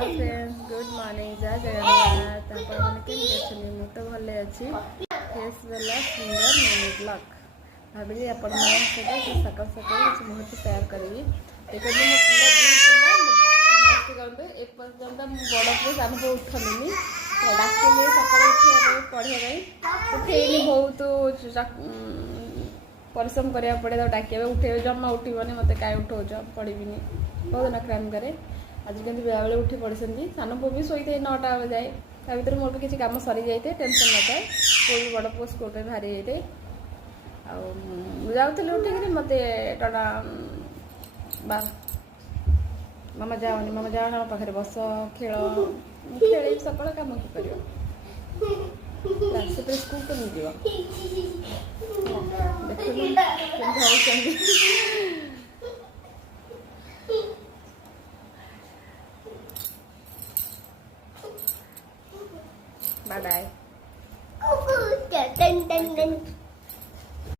Hello friends good morning जय जगन्नाथ आपने केमती अच्छे मु तो भले अच्छी फेस वाला सुंदर मिनी ब्लॉग भाविली आपण सकाल सकाल किसी मुहूर्त तैयार करी देखिए मो पिला मस्ती करते एपर्यंत बड़ पुओ सान पुओ उठनी डाकिली सकाल उठे पढ़ाई उठेनी बहुत परिश्रम करा पड़े तो डाक उठे जमा उठबनी मत कहीं उठाऊच पढ़ी बहुत नखराम करे आज के बेला उठी पड़ी सान पु भी शोते 9टा बेले जाए ता भर मोर भी किसी कम सरी जाए टेंशन न थाए पुओ भी बड़ पुओ स्कूल में बाहरी जाए जाऊली उठिक मत टना मामा जाओनी मामा जाओ ना पाखे बस खेल खेल सकाल कम कि कर स्कूल तो नहीं बाय बाय।